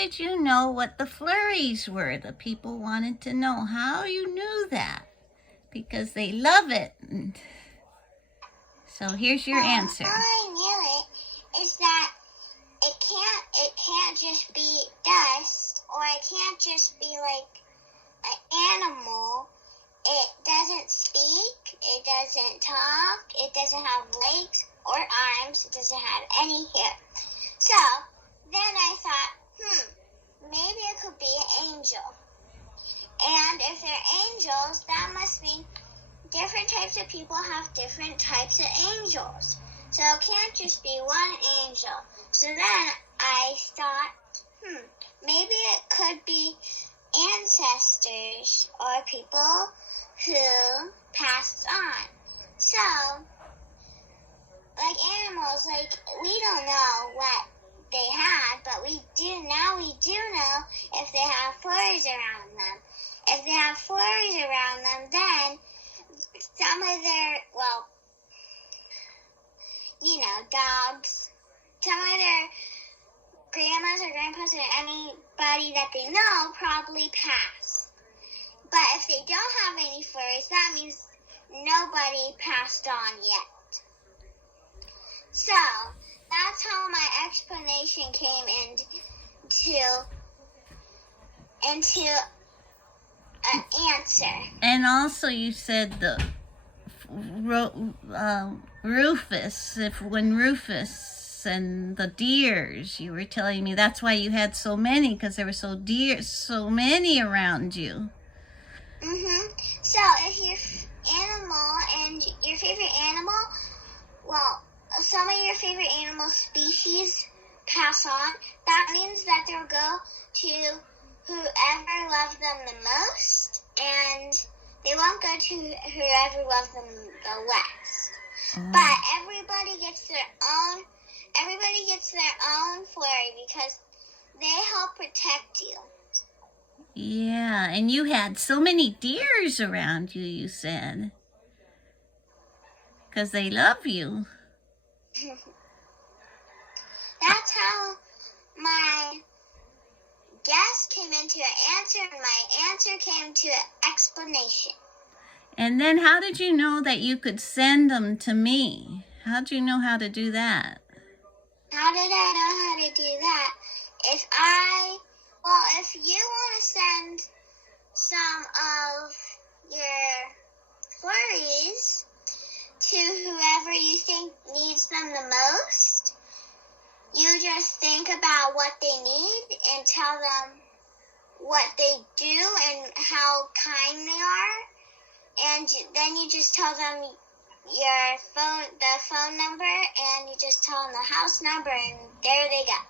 did you know what the flurries were? The people wanted to know how you knew that. Because they love it. So here's your answer. How I knew it is that it can't just be dust, or it can't just be like an animal. It doesn't speak, it doesn't talk, it doesn't have legs or arms, it doesn't have any hair. So then I thought, maybe it could be an angel. And if they're angels, that must mean different types of people have different types of angels. So it can't just be one angel. So then I thought, maybe it could be ancestors or people who passed on. So, like animals, like we don't know what they had, but we do know if they have flurries around them. If they have flurries around them, then some of their, dogs, some of their grandmas or grandpas or anybody that they know probably passed. But if they don't have any flurries, that means nobody passed on yet. So that's how my explanation came into an answer. And also you said the Rufus, when Rufus and the deers, you were telling me that's why you had so many, because there were so many around you. So if your animal and your favorite animal, some of your favorite animal species pass on, that means that they'll go to whoever loved them the most, and they won't go to whoever loved them the less. But everybody gets their own flurry because they help protect you. Yeah, and you had so many deers around you, you said. Because they love you. That's how my guess came into an answer, and my answer came to an explanation. And then how did you know that you could send them to me? How did you know how to do that? How did I know how to do that? If you want to send some of your flurries to whoever you think needs them the most, you just think about what they need and tell them what they do and how kind they are. And then you just tell them the phone number, and you just tell them the house number, and there they go.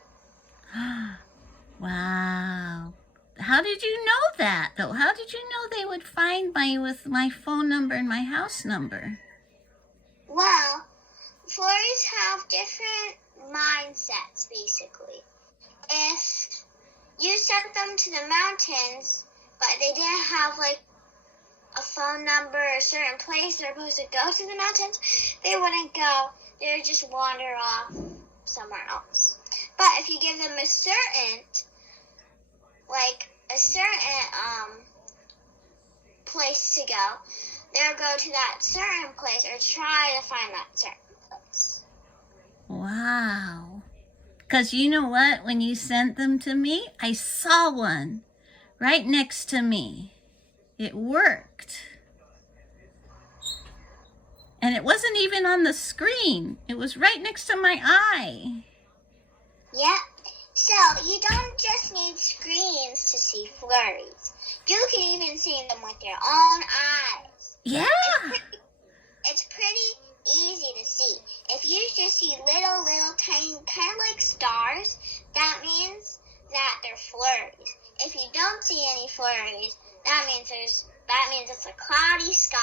Wow. How did you know that, though? How did you know they would find me with my phone number and my house number? Well, flurries have different mindsets, basically. If you sent them to the mountains, but they didn't have, a phone number or a certain place they're supposed to go to the mountains, they wouldn't go. They would just wander off somewhere else. But if you give them a certain place to go, they'll go to that certain place or try to find that certain place. Wow. Because you know what? When you sent them to me, I saw one right next to me. It worked. And it wasn't even on the screen. It was right next to my eye. Yep. So you don't just need screens to see flurries. You can even see them with your own eyes. Yeah. It's pretty easy to see. If you just see little tiny, kind of like stars, that means that they're flurries. If you don't see any flurries, that means it's a cloudy sky.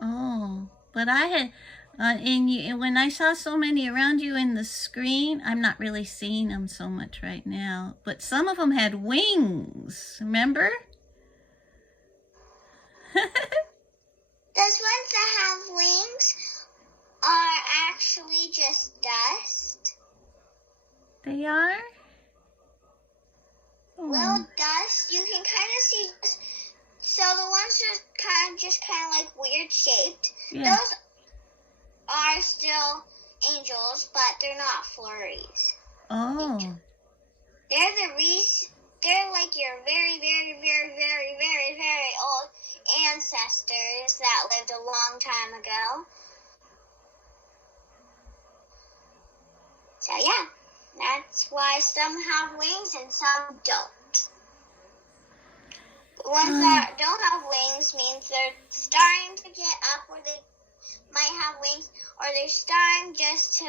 Oh, but I had when I saw so many around you in the screen, I'm not really seeing them so much right now, but some of them had wings, remember? Those ones that have wings are actually just dust. They are? little dust. You can kind of see. So the ones that just kind of like weird shaped. Yeah. Those are still angels, but they're not flurries. Oh. They're like your very, very, very, very, very, very old ancestors that lived a long time ago. So yeah, that's why some have wings and some don't. The ones that don't have wings means they're starting to get up where they might have wings, or they're starting just to.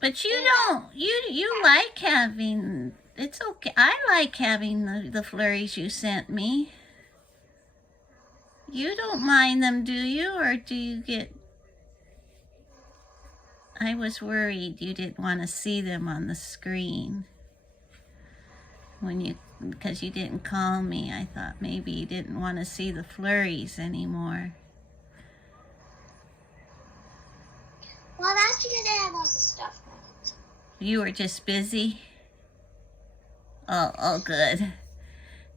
But you don't. You like having. It's okay. I like having the flurries you sent me. You don't mind them, do you? Or do you get... I was worried you didn't want to see them on the screen. Because you didn't call me. I thought maybe you didn't want to see the flurries anymore. Well, that's because I have lots of stuff. You were just busy? Oh, good.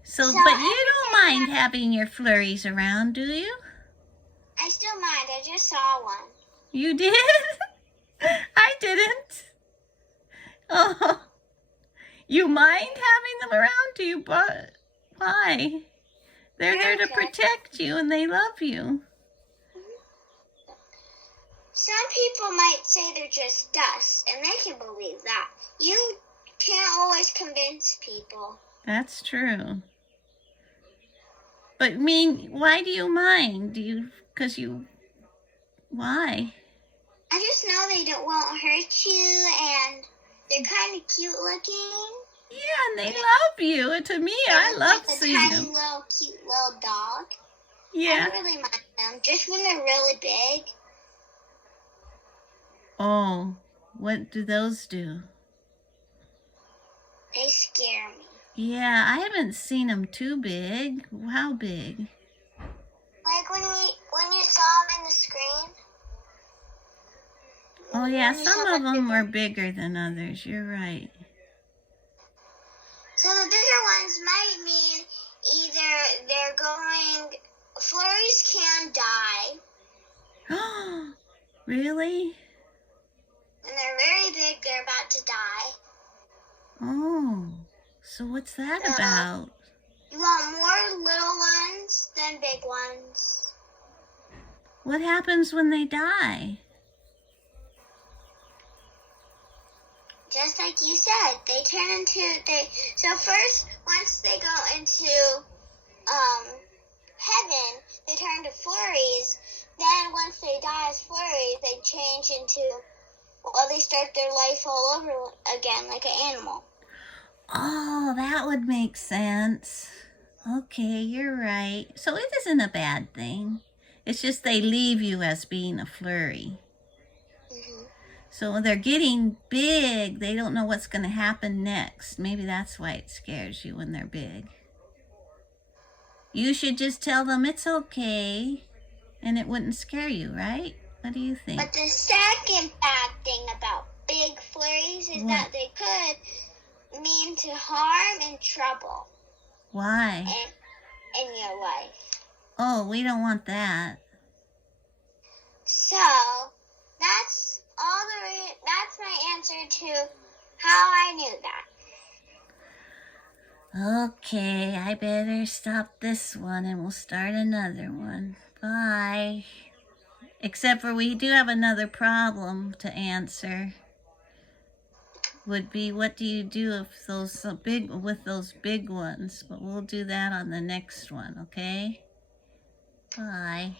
So but you don't mind having your flurries around, do you? I still mind. I just saw one. You did? I didn't. Oh, you mind having them around? Do you? But why? They're there to protect you, and they love you. Some people might say they're just dust, and they can believe that. You can't always convince people. That's true. But why do you mind? Why? I just know they won't hurt you, and they're kind of cute looking. Yeah, and they love you. To me, I love seeing them. Like a tiny little cute little dog. Yeah. I don't really mind them, just when they're really big. Oh, what do those do? They scare me. Yeah, I haven't seen them too big. How big? Like when you saw them in the screen. Oh yeah, some of them were bigger than others. You're right. So the bigger ones might mean either they're going. Flurries can die. Really? And they're very big. They're about to die. Oh, so what's that about? You want more little ones than big ones. What happens when they die? Just like you said, they turn into So first, once they go into heaven, they turn to flurries. Then once they die as flurries, they change into. Well, they start their life all over again, like an animal. Oh, that would make sense. Okay, you're right. So it isn't a bad thing. It's just they leave you as being a flurry. Mm-hmm. So they're getting big. They don't know what's going to happen next. Maybe that's why it scares you when they're big. You should just tell them it's okay, and it wouldn't scare you, right? What do you think? But the second bad thing about big flurries is that they could mean to harm and trouble. Why? In your life. Oh, we don't want that. So that's that's my answer to how I knew that. Okay, I better stop this one and we'll start another one. Bye. Except for we do have another problem to answer. Would be, what do you do if with those big ones? But we'll do that on the next one, okay? Bye.